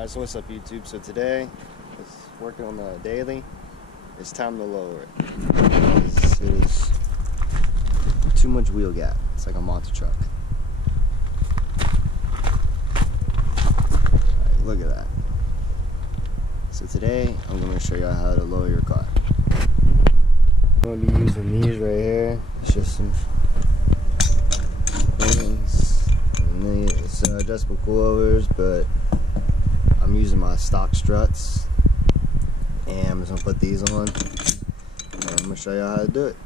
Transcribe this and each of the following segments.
Alright, so what's up YouTube? So today, it's working on the daily. It's time to lower it. It is too much wheel gap. It's like a monster truck. Alright, look at that. So today, I'm going to show you how to lower your car. I'm going to be using these right here. It's just some things. And it's adjustable coilovers, but I'm using my stock struts, and I'm just gonna put these on, and I'm gonna show you how to do it.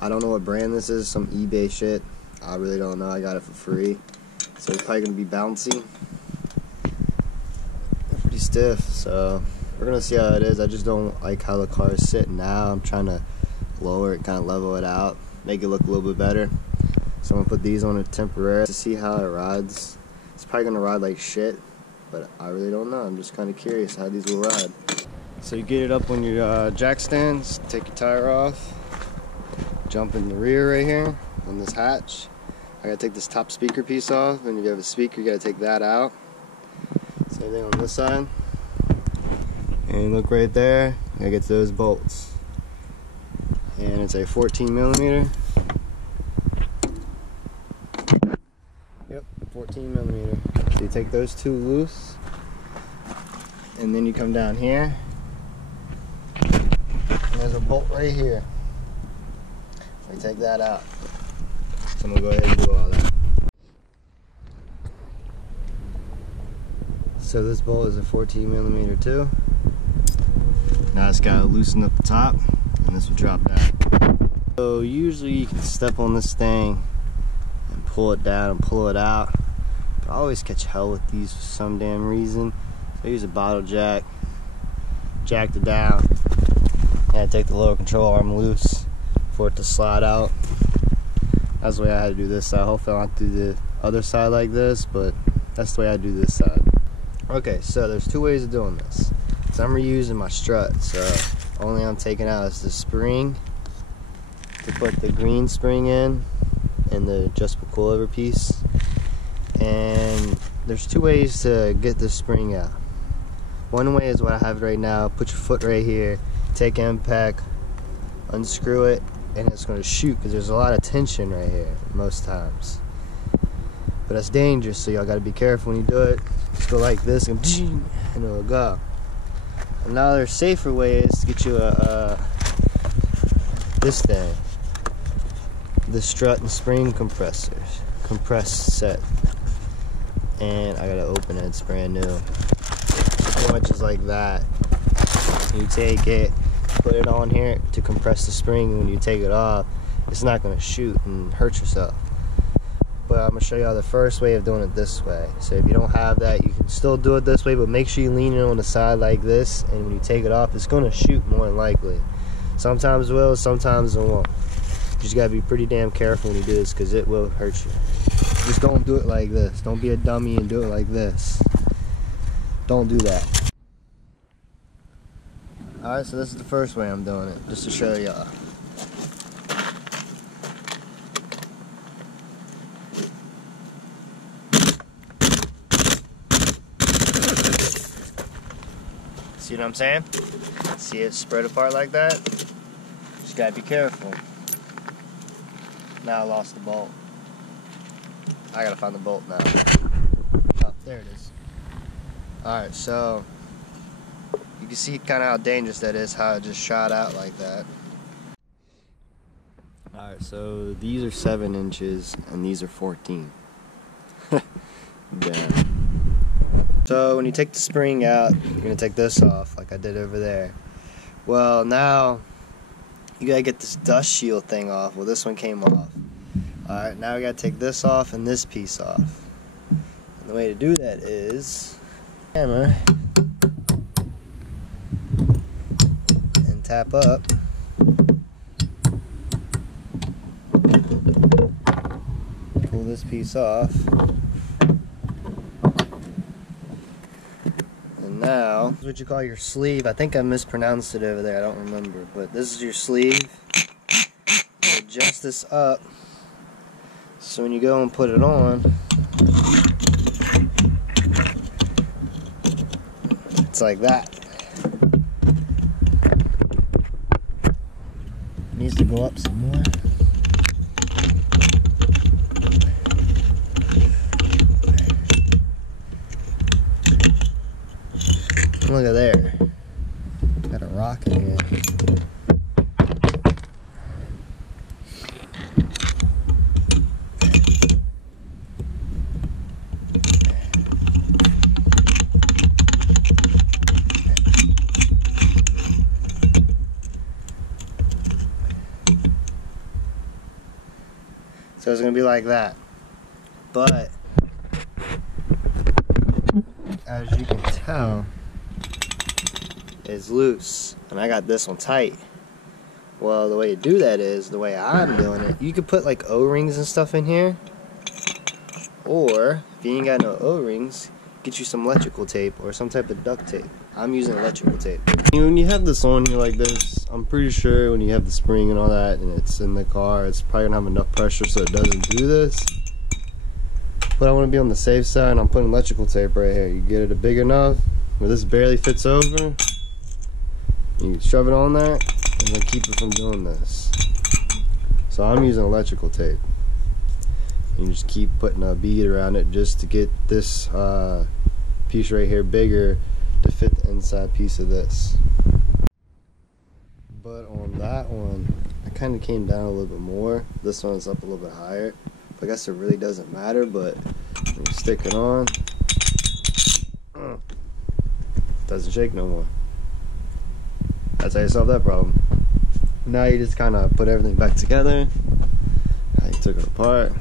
I don't know what brand this is, some eBay shit. I really don't know. I got it for free, so it's probably gonna be bouncy. They're pretty stiff, so we're gonna see how it is. I just don't like how the car is sitting now. I'm trying to lower it, kind of level it out, make it look a little bit better. So I'm gonna put these on it temporarily to see how it rides. It's probably gonna ride like shit, but I really don't know. I'm just kind of curious how these will ride. So you get it up on your jack stands, take your tire off, jump in the rear right here on this hatch. I gotta take this top speaker piece off, and if you have a speaker, you gotta take that out. Same thing on this side. And look right there, I gotta get to those bolts. And it's a 14mm. Yep, 14mm. So you take those two loose, and then you come down here, and there's a bolt right here. We take that out. So I'm gonna go ahead and do all that. So this bolt is a 14mm too. Now it's gotta loosen up the top, and this will drop down. So usually you can step on this thing and pull it down and pull it out. I always catch hell with these for some damn reason. So I use a bottle jack, jacked it down, and I take the lower control arm loose for it to slide out. That's the way I had to do this side. Hopefully I don't have to do the other side like this, but that's the way I do this side. Okay, so there's two ways of doing this. So I'm reusing my strut, so only I'm taking out is the spring to put the green spring in and the adjustable coilover piece. And there's two ways to get this spring out. One way is what I have right now. Put your foot right here, take impact, unscrew it, and it's going to shoot because there's a lot of tension right here most times. But that's dangerous, so y'all got to be careful when you do it. Just go like this and it'll go. And now there's safer ways to get you this thing, the strut and spring compressors, compressed set. And I gotta open it, it's brand new. Pretty much just like that. You take it, put it on here to compress the spring, and when you take it off, it's not gonna shoot and hurt yourself. But I'm gonna show you how the first way of doing it this way. So if you don't have that, you can still do it this way, but make sure you lean it on the side like this, and when you take it off, it's gonna shoot more than likely. Sometimes it will, sometimes it won't. You just gotta be pretty damn careful when you do this, because it will hurt you. Just don't do it like this. Don't be a dummy and do it like this. Don't do that. Alright, so this is the first way I'm doing it, just to show y'all. See what I'm saying? See it spread apart like that? Just gotta be careful. Now I lost the bolt. I gotta find the bolt now. Oh, there it is. Alright, so you can see kind of how dangerous that is, how it just shot out like that. Alright, so these are 7 inches and these are 14. Damn. So when you take the spring out, you're gonna take this off like I did over there. Well, now you gotta get this dust shield thing off. Well, this one came off. Alright, now we gotta take this off and this piece off. And the way to do that is hammer and tap up. Pull this piece off. And now, this is what you call your sleeve. I think I mispronounced it over there, I don't remember. But this is your sleeve. You adjust this up. So when you go and put it on, It's like that. Needs to go up some more. Look at there. Got a rock in here. So it's gonna be like that. But as you can tell, it's loose. And I got this one tight. Well, the way to do that is the way I'm doing it. You could put like O-rings and stuff in here. Or if you ain't got no O-rings, get you some electrical tape or some type of duct tape. I'm using electrical tape. When you have this on here like this, I'm pretty sure when you have the spring and all that and it's in the car, it's probably gonna have enough pressure so it doesn't do this. But I want to be on the safe side, and I'm putting electrical tape right here. You get it big enough where this barely fits over. You shove it on there and then keep it from doing this. So I'm using electrical tape. You just keep putting a bead around it just to get this piece right here bigger to fit the inside piece of this. But on that one, I kind of came down a little bit more. This one's up a little bit higher. I guess it really doesn't matter, but when you stick it on, it doesn't shake no more. That's how you solve that problem. Now you just kind of put everything back together. I took it apart.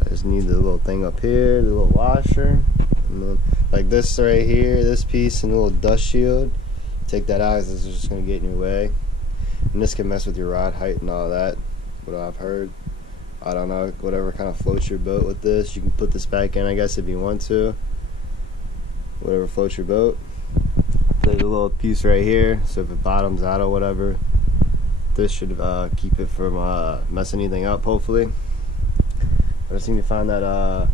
I just need the little thing up here, the little washer, and then like this right here, this piece and a little dust shield. Take that out because this is just going to get in your way. And this can mess with your rod height and all that. What I've heard. I don't know, whatever kind of floats your boat with this. You can put this back in, I guess, if you want to. Whatever floats your boat. There's a little piece right here, so if it bottoms out or whatever, this should keep it from messing anything up, hopefully. I just need to find that, I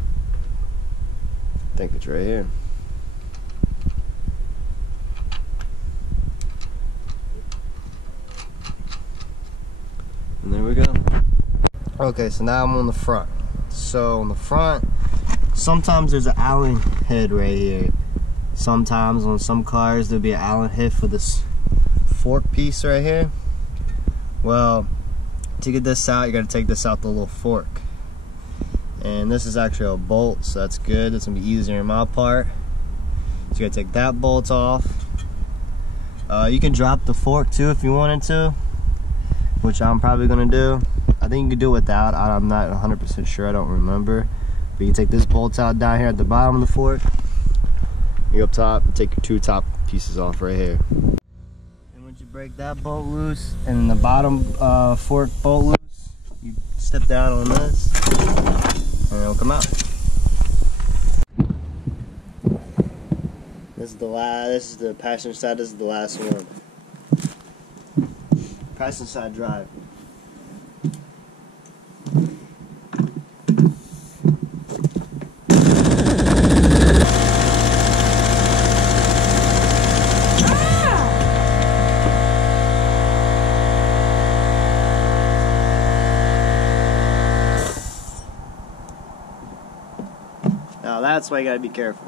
think it's right here. And there we go. Okay, so now I'm on the front. So on the front, sometimes there's an Allen head right here. Sometimes on some cars there'll be an Allen head for this fork piece right here. Well, to get this out, you gotta take this out the little fork. And this is actually a bolt, so that's good. It's gonna be easier in my part. So you gotta take that bolt off. You can drop the fork too if you wanted to, which I'm probably gonna do. I think you can do it without. I'm not 100% sure. I don't remember. But you can take this bolt out down here at the bottom of the fork. You up top, take your two top pieces off right here. And once you break that bolt loose and the bottom fork bolt loose, you step down on this and it'll come out. This is the passenger side. This is the last one. Passenger side drive. Now that's why you gotta be careful.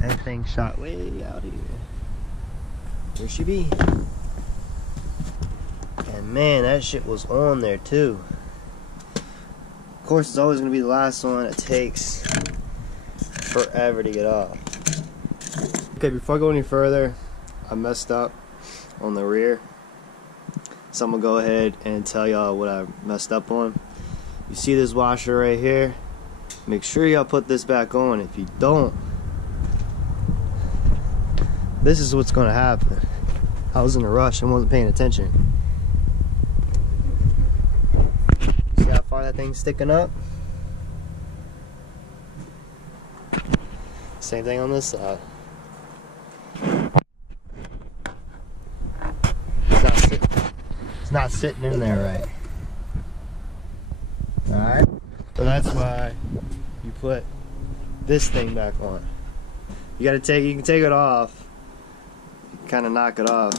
That thing shot way out here. Where she be? And man, that shit was on there too. Of course, it's always gonna be the last one. It takes forever to get off. Okay, before I go any further, I messed up on the rear. So I'm gonna go ahead and tell y'all what I messed up on. You see this washer right here? Make sure y'all put this back on. If you don't, this is what's gonna happen. I was in a rush and wasn't paying attention. See how far that thing's sticking up? Same thing on this side. It's not sitting in there right. Alright? So that's why you put this thing back on. You can take it off, kind of knock it off.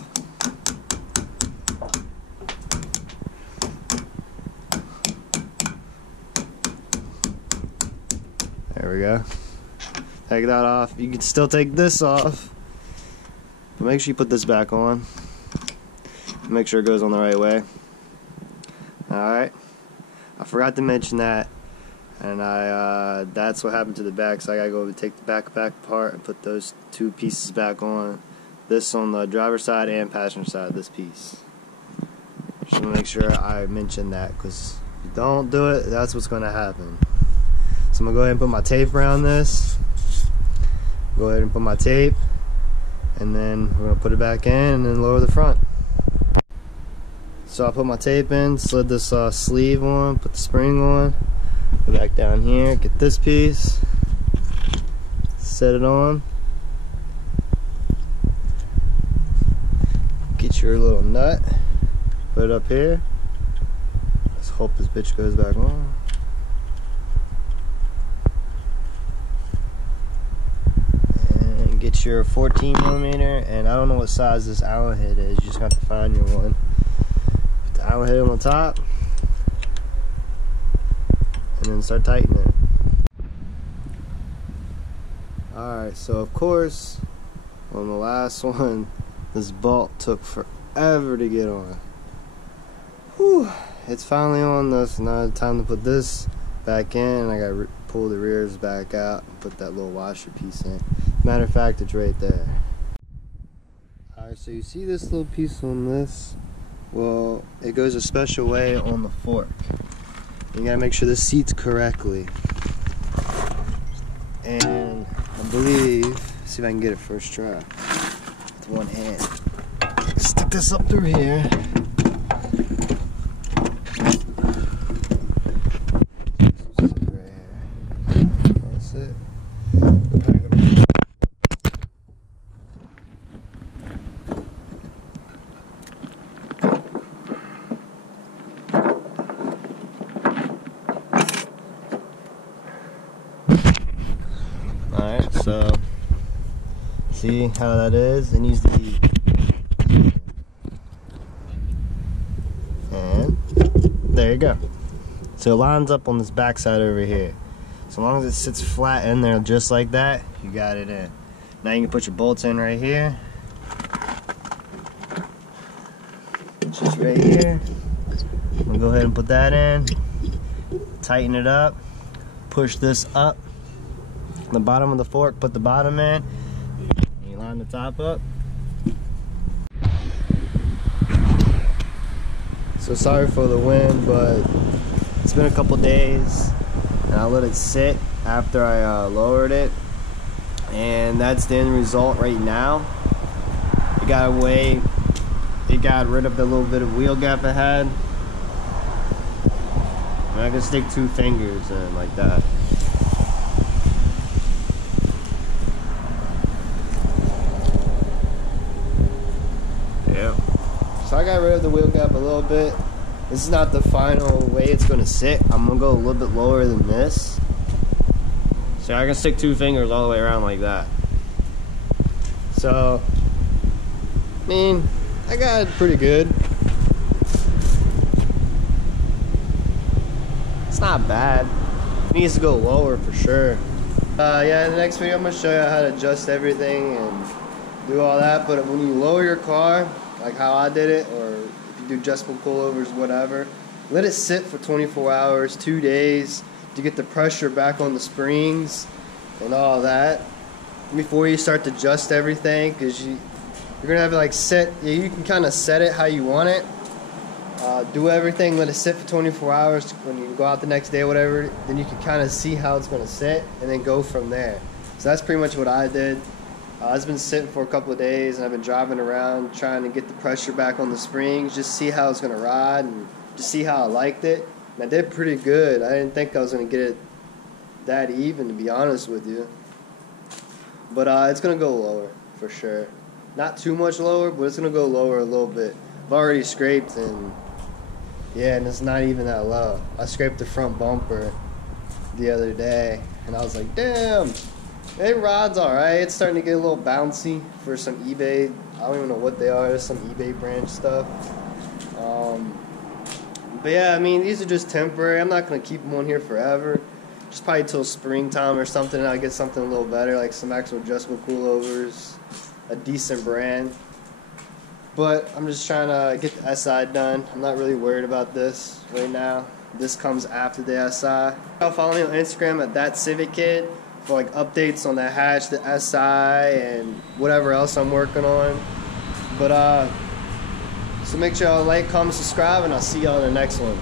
There we go. Take that off. You can still take this off, but make sure you put this back on. Make sure it goes on the right way. Alright. I forgot to mention that, and that's what happened to the back, so I gotta go take the back apart and put those two pieces back on. This on the driver's side and passenger side, this piece. Just want to make sure I mention that, because if you don't do it, that's what's going to happen. So I'm going to go ahead and put my tape around this. Go ahead and put my tape, and then we're going to put it back in and then lower the front. So I put my tape in, slid this sleeve on, put the spring on, go back down here, get this piece, set it on, get your little nut, put it up here. Let's hope this bitch goes back on. And get your 14mm, and I don't know what size this Allen head is, you just have to find your one. Put the Allen head on the top, and then start tightening it. Alright, so of course, on the last one, this bolt took forever to get on. Whew, it's finally on though, so now it's time to put this back in, and I gotta pull the rears back out and put that little washer piece in. Matter of fact, it's right there. Alright, so you see this little piece on this? Well, it goes a special way on the fork. You gotta make sure this seats correctly. And I believe, see if I can get it first try with one hand. Stick this up through here. That's it. Alright, so see how that is? It needs to be, and there you go. So it lines up on this back side over here. So long as it sits flat in there just like that, you got it in. Now you can put your bolts in right here. Just right here. We'll go ahead and put that in. Tighten it up. Push this up. The bottom of the fork, put the bottom in. You line the top up. So sorry for the wind, but it's been a couple days and I let it sit after I lowered it, and that's the end result right now. It got away, it got rid of the little bit of wheel gap it had. And I can stick 2 fingers in like that. So I got rid of the wheel gap a little bit. This is not the final way it's going to sit. I'm going to go a little bit lower than this. So I can stick 2 fingers all the way around like that. So, I mean, I got it pretty good. It's not bad. It needs to go lower for sure. Yeah, in the next video I'm going to show you how to adjust everything and do all that. But when you lower your car, like how I did it, or if you do adjustable coilovers, whatever, let it sit for 24 hours, 2 days, to get the pressure back on the springs and all that before you start to adjust everything, because you're gonna have it like set. You can kind of set it how you want it. Do everything, let it sit for 24 hours. When you go out the next day or whatever, then you can kind of see how it's gonna sit and then go from there. So that's pretty much what I did. It's been sitting for a couple of days, and I've been driving around trying to get the pressure back on the springs, just see how it's going to ride and just see how I liked it. And I did pretty good. I didn't think I was going to get it that even, to be honest with you. But it's going to go lower for sure. Not too much lower, but it's going to go lower a little bit. I've already scraped, and Yeah, and it's not even that low. I scraped the front bumper the other day, and I was like, damn, it rod's alright. It's starting to get a little bouncy for some eBay. I don't even know what they are. There's some eBay branch stuff. But yeah, I mean, these are just temporary. I'm not going to keep them on here forever. Just probably till springtime or something, and I'll get something a little better, like some actual adjustable coilovers, a decent brand. But I'm just trying to get the SI done. I'm not really worried about this right now. This comes after the SI. I'll follow me on Instagram at ThatCivicKid for like updates on the hatch, the SI, and whatever else I'm working on. But so make sure y'all like, comment, subscribe, and I'll see y'all in the next one.